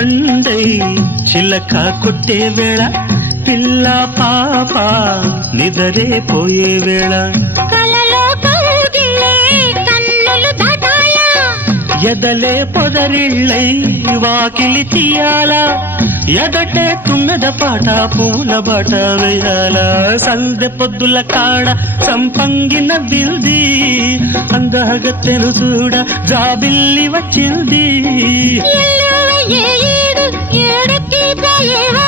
పండై చిలక కొట్టే వేళ పిల్ల పాప నిదరే పోయే వేళ కలలో కౌగిలే కన్నులు దాటాయా ఎదలే పొదరిళ్ళై వాకిలి తీయాలా ఎదటే తుమ్మెద పాట పూల బాట వేయాల సందె పొద్దుల కాడ సంపంగిన బిల్ది అందగత్తెను చూడ జాబిల్లి వచ్చింది ఏడుకి పోయేవా